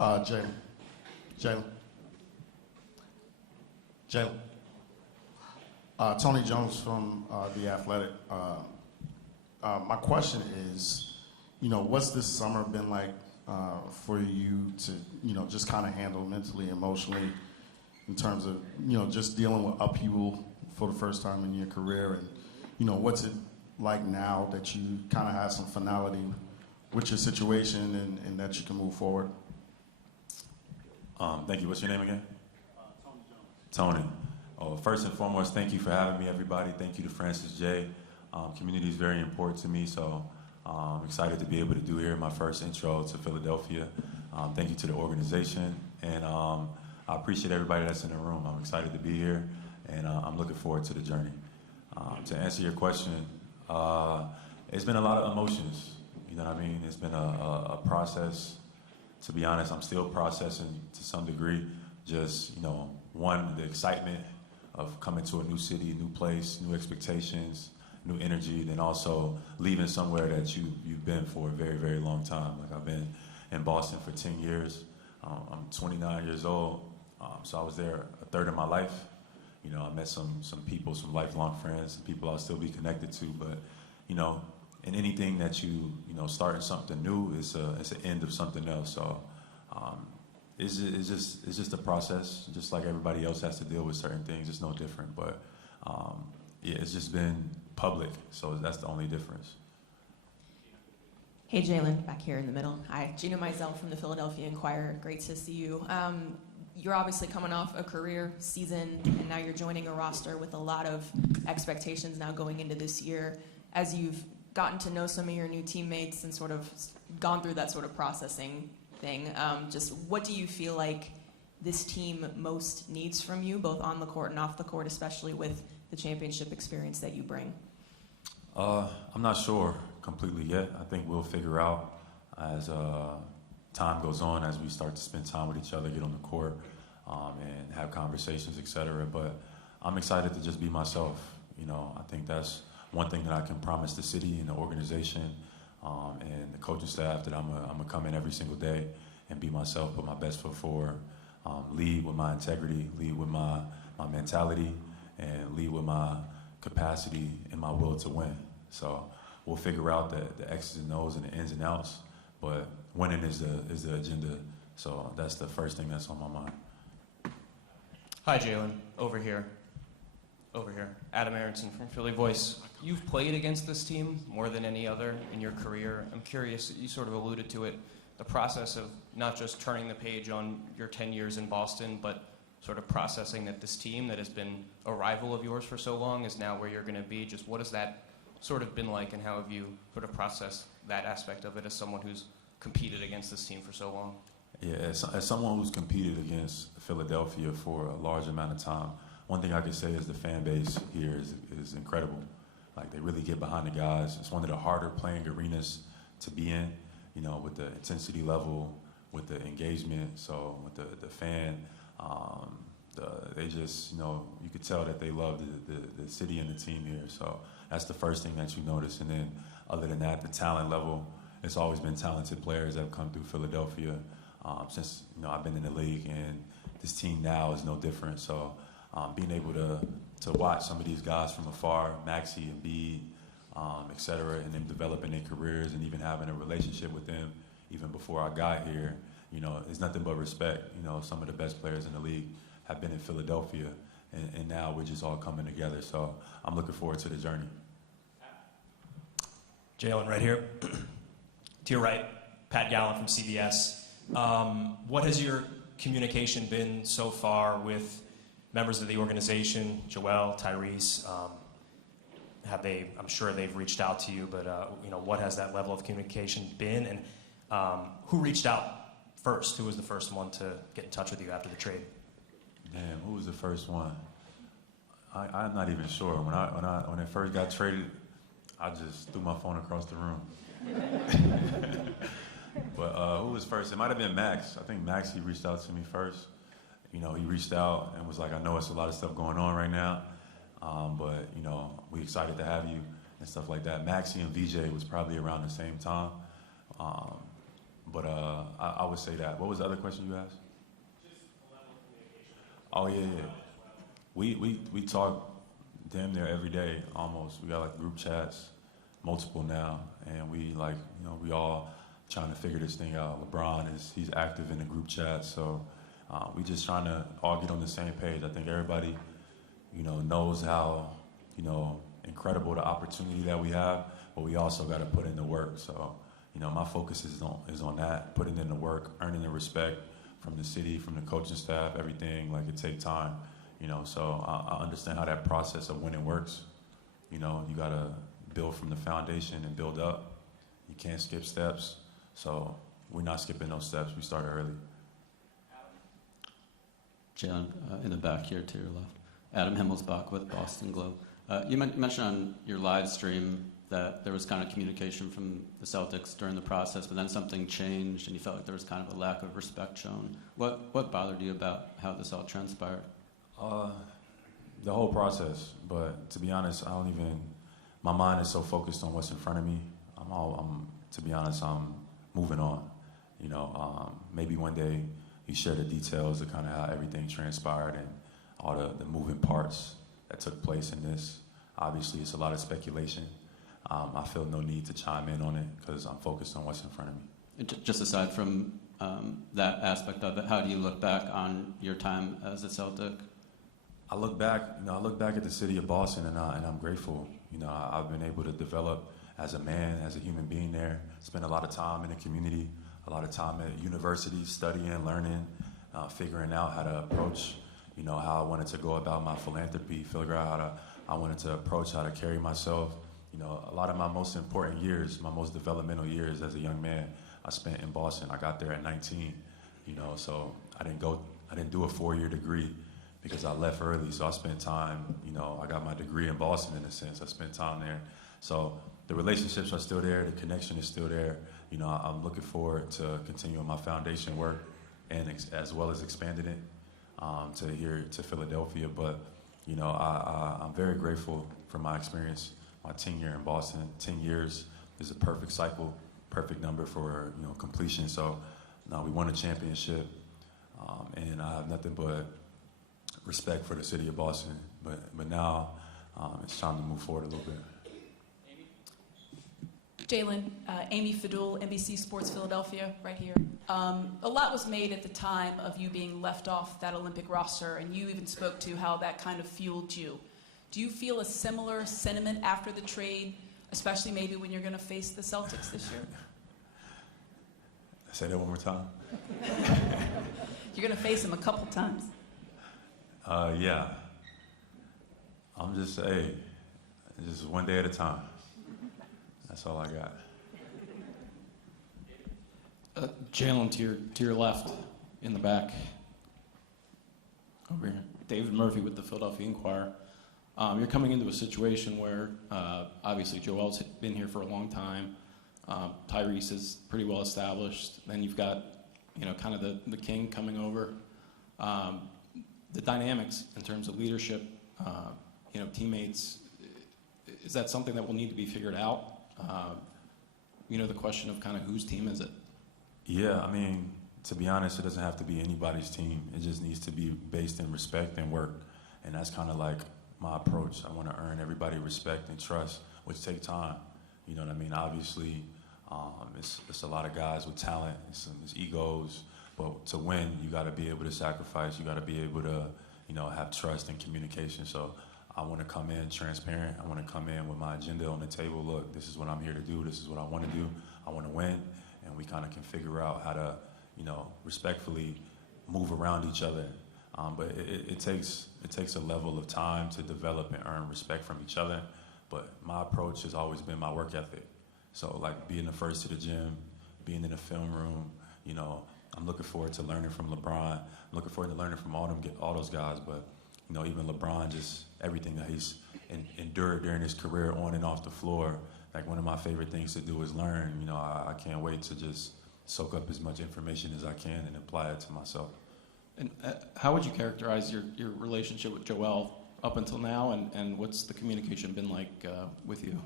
Jaylen. Jaylen. Jaylen. Tony Jones from The Athletic. My question is, what's this summer been like for you to, just kind of handle mentally, emotionally, in terms of, just dealing with upheaval for the first time in your career, and, what's it like now that you kind of have some finality with your situation and that you can move forward? Thank you. What's your name again? Tony Jones. Tony. Oh, first and foremost, thank you for having me, everybody. Thank you to Francis J. Community is very important to me, so I'm excited to be able to do here my first intro to Philadelphia. Thank you to the organization, and I appreciate everybody that's in the room. I'm excited to be here, and I'm looking forward to the journey. To answer your question, it's been a lot of emotions. You know what I mean? It's been a process. To be honest, I'm still processing to some degree. Just, one, the excitement of coming to a new city, new place, new expectations, new energy, then also leaving somewhere that you've been for a very, very long time. Like, I've been in Boston for 10 years. I'm 29 years old, so I was there a third of my life. I met some people, some lifelong friends, some people I'll still be connected to, but, in anything that starting something new, it's an end of something else. So it's just a process, just like everybody else has to deal with certain things. It's no different, but yeah, it's just been public, so that's the only difference. Hey, Jaylen, back here in the middle. Hi, Gina Mizell from the Philadelphia Inquirer. Great to see you. You're obviously coming off a career season, and now you're joining a roster with a lot of expectations now going into this year. As you've gotten to know some of your new teammates and sort of gone through that sort of processing thing, just what do you feel like this team most needs from you, both on the court and off the court, especially with the championship experience that you bring? I'm not sure completely yet. I think we'll figure out as time goes on, as we start to spend time with each other, get on the court, and have conversations, etc. But I'm excited to just be myself. I think that's one thing that I can promise the city and the organization and the coaching staff, that I'm gonna come in every single day and be myself, put my best foot forward, lead with my integrity, lead with my mentality, and lead with my capacity and my will to win. So we'll figure out the X's and O's and the ins and outs, but winning is the agenda. So that's the first thing that's on my mind. Hi, Jaylen. Over here. Adam Aronson from Philly Voice. You've played against this team more than any other in your career. I'm curious, you sort of alluded to it, the process of not just turning the page on your 10 years in Boston, but sort of processing that this team that has been a rival of yours for so long is now where you're going to be. Just what has that sort of been like, and how have you sort of processed that aspect of it as someone who's competed against this team for so long? Yeah, as someone who's competed against Philadelphia for a large amount of time, one thing I can say is the fan base here is incredible. Like, they really get behind the guys. It's one of the harder playing arenas to be in, with the intensity level, with the engagement. So with the fan, they just, you could tell that they love the city and the team here. So that's the first thing that you notice. And then other than that, the talent level, it's always been talented players that have come through Philadelphia since, I've been in the league, and this team now is no different. So being able to watch some of these guys from afar, Maxey and Bede, et cetera, and them developing their careers and even having a relationship with them even before I got here, it's nothing but respect. Some of the best players in the league have been in Philadelphia, and now we're just all coming together. So I'm looking forward to the journey. Jaylen, right here. To your right, Pat Gallen from CBS. What has your communication been so far with members of the organization, Joel, Tyrese? I'm sure they've reached out to you, but what has that level of communication been? And who reached out first? Who was the first one to get in touch with you after the trade? Damn, who was the first one? I'm not even sure. When it first got traded, I just threw my phone across the room. But who was first? It might have been Max. I think Max, he reached out to me first. He reached out and was like, I know it's a lot of stuff going on right now, but, we excited to have you and stuff like that. Maxey and VJ was probably around the same time. But I would say that. What was the other question you asked? Oh yeah. We talk damn near every day almost. We got like group chats, multiple now, and we we all trying to figure this thing out. He's active in the group chat, so we just trying to all get on the same page. I think everybody, knows how, incredible the opportunity that we have, but we also got to put in the work. So, my focus is on that, putting in the work, earning the respect from the city, from the coaching staff, everything. Like, it takes time, so I understand how that process of winning works. You got to build from the foundation and build up. You can't skip steps. So we're not skipping those steps. We started early. Jaylen, in the back here to your left. Adam Himmelsbach with Boston Globe. You mentioned on your live stream that there was kind of communication from the Celtics during the process, but then something changed and you felt like there was kind of a lack of respect shown. What bothered you about how this all transpired? The whole process. But to be honest, my mind is so focused on what's in front of me. To be honest, I'm moving on. Maybe one day you share the details of kind of how everything transpired and all the moving parts that took place in this. Obviously, it's a lot of speculation. I feel no need to chime in on it because I'm focused on what's in front of me. And just aside from that aspect of it, how do you look back on your time as a Celtic? I look back at the city of Boston, and I'm grateful. I've been able to develop as a man, as a human being there. Spend a lot of time in the community, a lot of time at university, studying, learning, figuring out how to approach, how I wanted to go about my philanthropy, figure out how I wanted to approach, how to carry myself. A lot of my most important years, my most developmental years as a young man, I spent in Boston. I got there at 19, so I didn't do a 4-year degree because I left early. So I spent time, I got my degree in Boston in a sense. I spent time there. So the relationships are still there. The connection is still there. I'm looking forward to continuing my foundation work and as well as expanding it to Philadelphia. But, I'm very grateful for my experience. My tenure in Boston, 10 years is a perfect cycle, perfect number for completion. So now we won a championship, and I have nothing but respect for the city of Boston. But now it's time to move forward a little bit. Jaylen, Amy Fadul, NBC Sports Philadelphia, right here. A lot was made at the time of you being left off that Olympic roster, and you even spoke to how that kind of fueled you. Do you feel a similar sentiment after the trade, especially maybe when you're going to face the Celtics this year? Say that one more time. You're going to face them a couple times. Yeah. I'm just one day at a time. That's all I got. Jaylen, to your left, in the back. Over here. David Murphy with the Philadelphia Inquirer. You're coming into a situation where obviously Joel's been here for a long time. Tyrese is pretty well established. Then you've got, kind of the king coming over. The dynamics in terms of leadership, teammates, is that something that will need to be figured out? The question of kind of whose team is it? Yeah, to be honest, it doesn't have to be anybody's team. It just needs to be based in respect and work. And that's kind of like my approach. I want to earn everybody respect and trust, which take time. You know what I mean? Obviously, it's a lot of guys with talent, it's egos, but to win, you got to be able to sacrifice. You got to be able to, have trust and communication. So I want to come in transparent. I want to come in with my agenda on the table. Look, this is what I'm here to do. This is what I want to do. I want to win, and we kind of can figure out how to, respectfully move around each other. But it takes a level of time to develop and earn respect from each other. But my approach has always been my work ethic. So like being the first to the gym, being in the film room, I'm looking forward to learning from LeBron. I'm looking forward to learning from all those guys. But even LeBron, just everything that he's endured during his career on and off the floor. Like one of my favorite things to do is learn. I can't wait to just soak up as much information as I can and apply it to myself. And how would you characterize your relationship with Joel up until now, and what's the communication been like with you?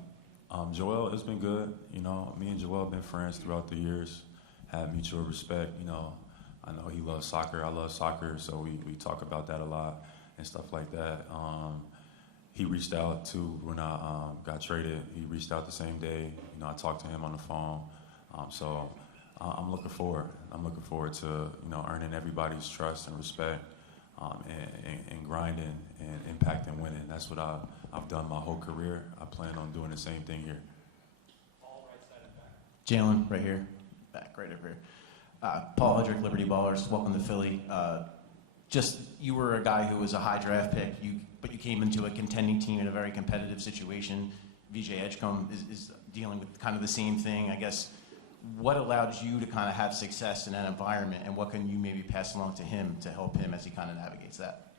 Joel, it's been good. Me and Joel have been friends throughout the years. have mutual respect. You know, I know he loves soccer, I love soccer, so we talk about that a lot and stuff like that. He reached out too when I got traded. He reached out the same day. You know, I talked to him on the phone. So I'm looking forward. I'm looking forward to, you know, earning everybody's trust and respect, and grinding and impacting winning. That's what I've done my whole career. I plan on doing the same thing here. All right side and back. Jaylen, right here. Back, right over here. Paul Hedrick, Liberty Ballers. Welcome to Philly. You were a guy who was a high draft pick, but you came into a contending team in a very competitive situation. VJ Edgecombe is dealing with kind of the same thing, I guess. What allowed you to kind of have success in that environment, and what can you maybe pass along to him to help him as he kind of navigates that?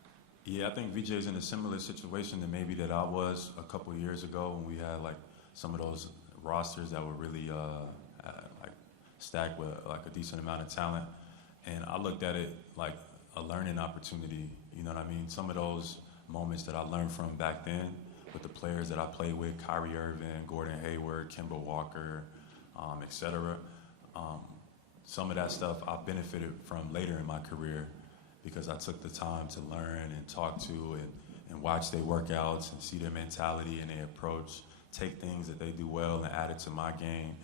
Yeah, I think VJ's in a similar situation than maybe that I was a couple of years ago when we had like some of those rosters that were really like stacked with like a decent amount of talent. And I looked at it like a learning opportunity, you know what I mean? Some of those moments that I learned from back then with the players that I played with, Kyrie Irving, Gordon Hayward, Kemba Walker, et cetera. Some of that stuff I benefited from later in my career because I took the time to learn and talk to and watch their workouts and see their mentality and their approach, take things that they do well and add it to my game,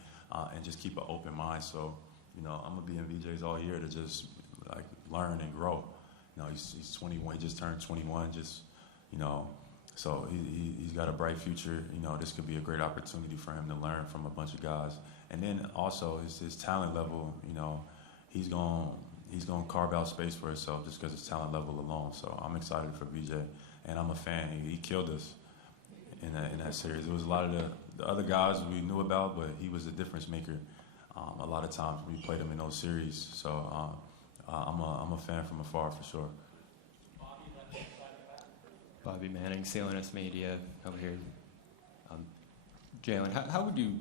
and just keep an open mind. So, you know, I'm gonna be in VJ's all year to just like learn and grow. You know, he's 21, he just turned 21, you know, so he's got a bright future. You know, this could be a great opportunity for him to learn from a bunch of guys. And then also his talent level, you know, he's gonna carve out space for himself just because his talent level alone. So I'm excited for VJ, and I'm a fan. He killed us in that series. There was a lot of the other guys we knew about, but he was the difference maker. A lot of times we played him in those series. So I'm a fan from afar for sure. Bobby Manning, CLNS Media, over here. Jaylen, how would you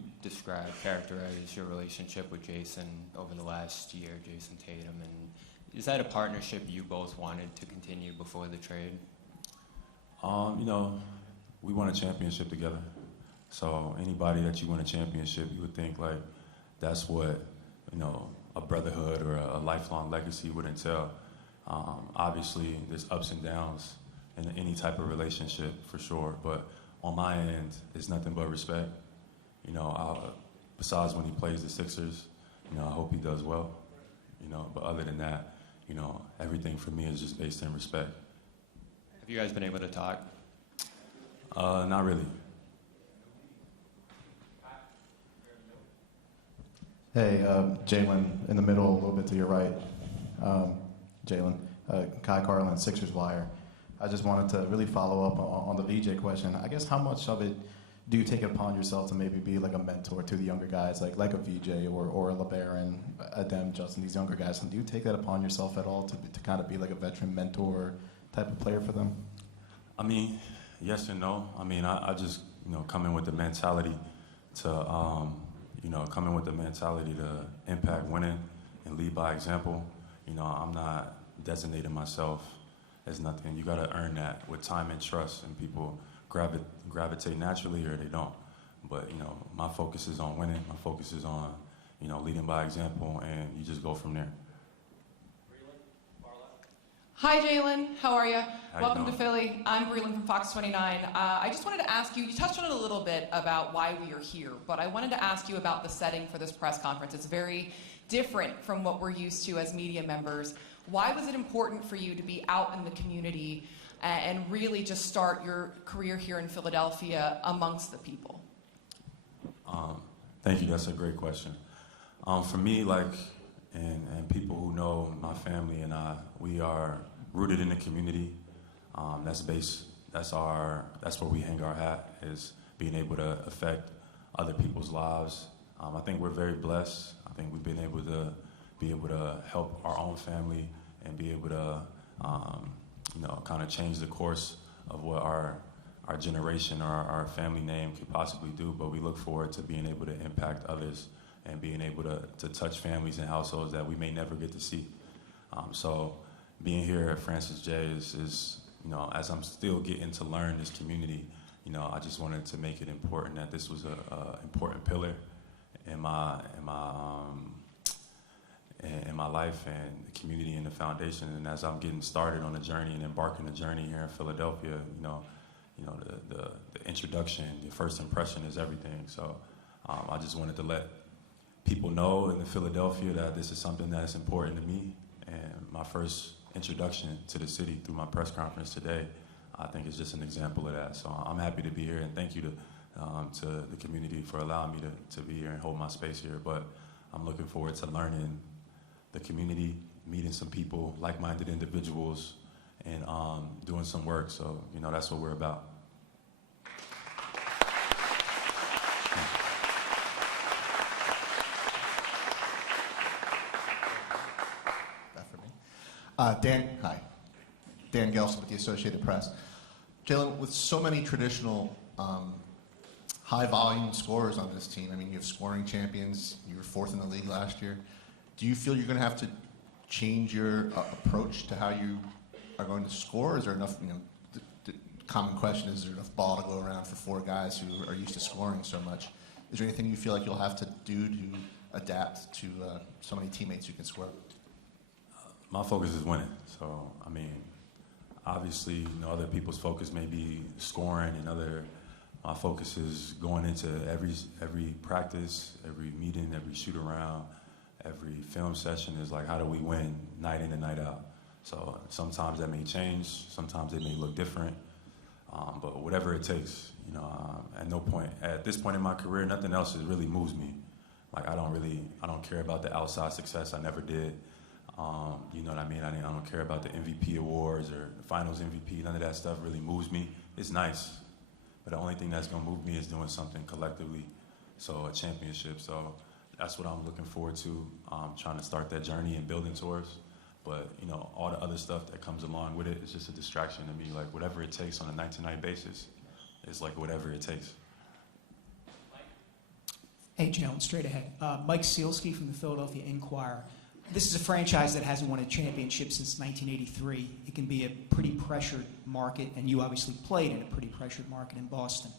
characterize your relationship with Jayson over the last year, Jayson Tatum, and is that a partnership you both wanted to continue before the trade? You know, we won a championship together. So anybody that you win a championship, you would think like that's what, you know, a brotherhood or a lifelong legacy would entail. Obviously, there's ups and downs in any type of relationship for sure, but on my end, it's nothing but respect. You know, besides when he plays the Sixers, you know, I hope he does well. You know, but other than that, you know, everything for me is just based in respect. Have you guys been able to talk? Not really. Hey, Jaylen, in the middle, a little bit to your right. Jaylen, Kai Carlin, Sixers Wire. I just wanted to really follow up on the VJ question. I guess how much of it do you take it upon yourself to maybe be like a mentor to the younger guys, like a VJ or a LeBaron, Adem, Justin, these younger guys? And do you take that upon yourself at all to kind of be like a veteran mentor type of player for them? I mean, yes and no. I mean, I just, you know, come in with the mentality to, you know, impact winning and lead by example. You know, I'm not designating myself as nothing. You got to earn that with time and trust, and people gravitate naturally or they don't. But, you know, my focus is on winning. My focus is on, you know, leading by example, and you just go from there. Hi, Jaylen. How are you? Welcome to doing? Philly. I'm Breland from Fox 29. I just wanted to ask you, you touched on it a little bit about why we are here, but I wanted to ask you about the setting for this press conference. It's very different from what we're used to as media members. Why was it important for you to be out in the community and really just start your career here in Philadelphia amongst the people? Thank you. That's a great question. For me, like, and people who know my family and I, we are rooted in the community. That's where we hang our hat, is being able to affect other people's lives. I think we're very blessed. I think we've been able to help our own family and be able to, you know, kind of change the course of what our generation or our family name could possibly do. But we look forward to being able to impact others and being able to touch families and households that we may never get to see. So being here at Francis J is, you know, as I'm still getting to learn this community, you know, I just wanted to make it important that this was a important pillar in my in my life and the community and the foundation. And as I'm getting started on the journey and embarking the journey here in Philadelphia, the introduction, the first impression is everything. So I just wanted to let people know in Philadelphia that this is something that's important to me. And my first introduction to the city through my press conference today, I think is just an example of that. So I'm happy to be here, and thank you to the community for allowing me to be here and hold my space here. But I'm looking forward to learning the community, meeting some people, like-minded individuals, and doing some work. So, that's what we're about. Hi. Dan Gelson with the Associated Press. Jaylen, with so many traditional high-volume scorers on this team, I mean, you have scoring champions, you were fourth in the league last year. Do you feel you're going to have to change your approach to how you are going to score? Is there enough, the common question is there enough ball to go around for four guys who are used to scoring so much? Is there anything you feel like you'll have to do to adapt to so many teammates who can score? My focus is winning. So, I mean, obviously, other people's focus may be scoring, and my focus is going into every practice, every meeting, every shoot around, every film session is like, how do we win night in and night out? So sometimes that may change, sometimes it may look different, but whatever it takes, at this point in my career, nothing else really moves me. Like, I don't care about the outside success. I never did. You know what I mean? I don't care about the MVP awards or the finals MVP. None of that stuff really moves me. It's nice, but the only thing that's going to move me is doing something collectively, so a championship. So that's what I'm looking forward to, trying to start that journey and building towards. But, all the other stuff that comes along with it is just a distraction to me. Like, whatever it takes on a night-to-night basis is like whatever it takes. Hey, Jaylen, straight ahead. Mike Sealski from the Philadelphia Inquirer. This is a franchise that hasn't won a championship since 1983. It can be a pretty pressured market, and you obviously played in a pretty pressured market in Boston.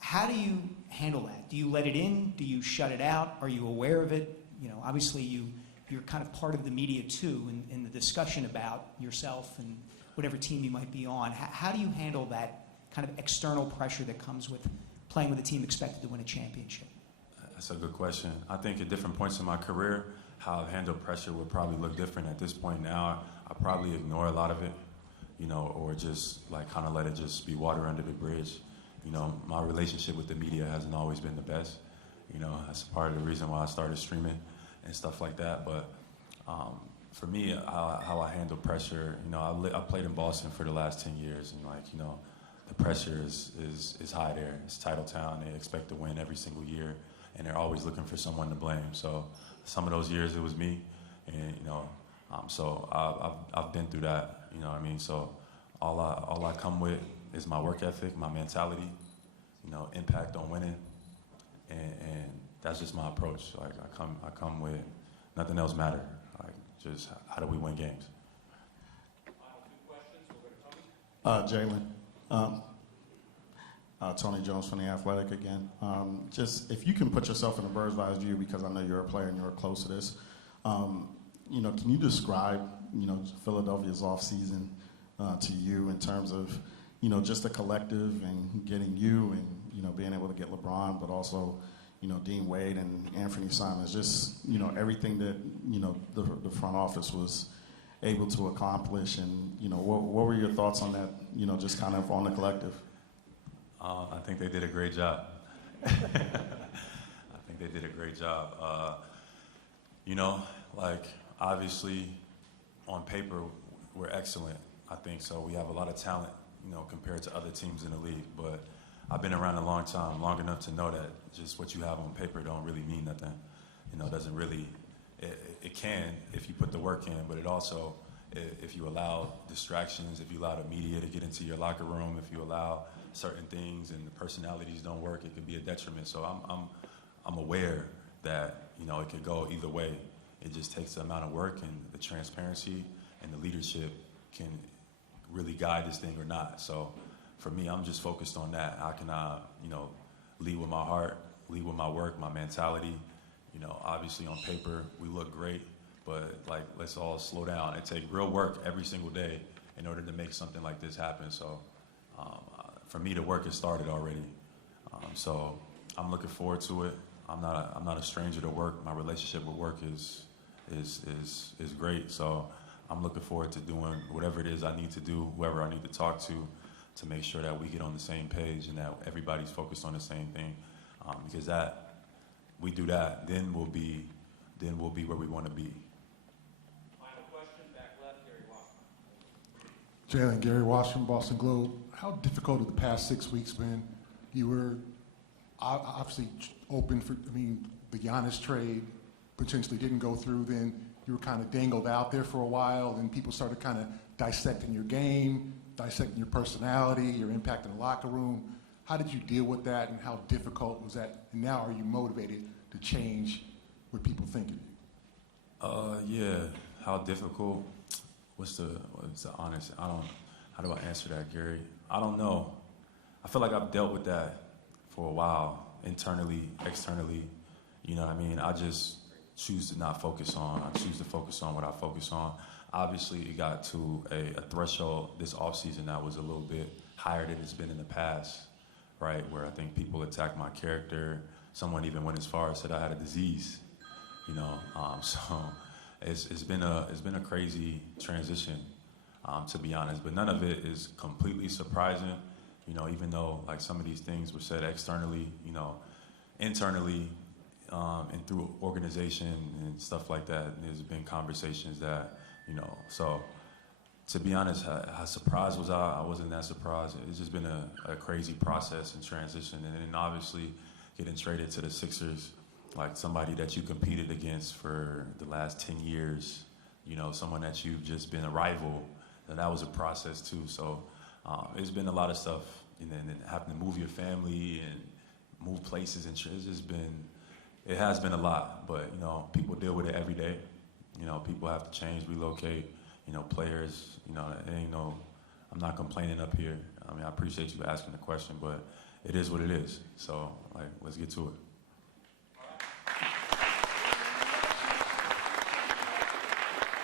How do you handle that? Do you let it in? Do you shut it out? Are you aware of it? Obviously you're kind of part of the media too in the discussion about yourself and whatever team you might be on. How do you handle that kind of external pressure that comes with playing with a team expected to win a championship? That's a good question. I think at different points in my career, how I've handled pressure would probably look different. At this point now, I probably ignore a lot of it, or just like kind of let it just be water under the bridge. My relationship with the media hasn't always been the best. That's part of the reason why I started streaming and stuff like that. But for me, how I handle pressure, I played in Boston for the last 10 years, and the pressure is high there. It's title town. They expect to win every single year, and they're always looking for someone to blame. So some of those years it was me, and so I've been through that. You know what I mean? So all I come with is my work ethic, my mentality, impact on winning, and that's just my approach. Like I come with nothing else matter. Like just how do we win games? Jaylen, Tony Jones from The Athletic again. Just if you can put yourself in a bird's eye view, because I know you're a player and you're close to this. Can you describe Philadelphia's offseason to you in terms of just the collective and getting you and being able to get LeBron, but also Dean Wade and Anthony Simons, just everything that the front office was able to accomplish, and what were your thoughts on that? Just kind of on the collective. I think they did a great job. I think they did a great job. Like obviously on paper we're excellent. I think so. We have a lot of talent, compared to other teams in the league. But I've been around a long time, long enough to know that just what you have on paper don't really mean nothing. It doesn't really. It can if you put the work in, but it also, if you allow distractions, if you allow the media to get into your locker room, if you allow certain things and the personalities don't work, it could be a detriment. So I'm aware that it could go either way. It just takes the amount of work and the transparency and the leadership can really guide this thing or not. So for me, I'm just focused on that. How can I, lead with my heart, lead with my work, my mentality. Obviously on paper we look great, but like let's all slow down. It takes real work every single day in order to make something like this happen. So for me, the work has started already. So I'm looking forward to it. I'm not a stranger to work. My relationship with work is great. So I'm looking forward to doing whatever it is I need to do, whoever I need to talk to make sure that we get on the same page and that everybody's focused on the same thing. Because that we do that, then we'll be where we want to be. Final question, back left, Gary Washington. Jaylen, Gary Washington, Boston Globe. How difficult have the past 6 weeks been? You were obviously open for, the Giannis trade potentially didn't go through. Then you were kind of dangled out there for a while, and people started kind of dissecting your game, dissecting your personality, your impact in the locker room. How did you deal with that, and how difficult was that? And now are you motivated to change what people think of you? Yeah, how difficult? What's the honest? How do I answer that, Gary? I don't know. I feel like I've dealt with that for a while, internally, externally. You know what I mean? I just choose to not focus on. I choose to focus on what I focus on. Obviously, it got to a threshold this offseason that was a little bit higher than it's been in the past, right? Where I think people attacked my character. Someone even went as far as said I had a disease, you know. So it's been a crazy transition, to be honest. But none of it is completely surprising, you know. Even though like some of these things were said externally, you know, internally, and through organization and stuff like that, there's been conversations that, you know. So to be honest, how surprised was I? I wasn't that surprised. It's just been a crazy process and transition, and then obviously getting traded to the Sixers, like somebody that you competed against for the last 10 years, you know, someone that you've just been a rival, and that was a process too. So it's been a lot of stuff, and then having to move your family and move places, and it has been a lot, but you know, people deal with it every day. You know, people have to change, relocate, you know, players, you know, I'm not complaining up here. I mean, I appreciate you asking the question, but it is what it is. So, like, let's get to it.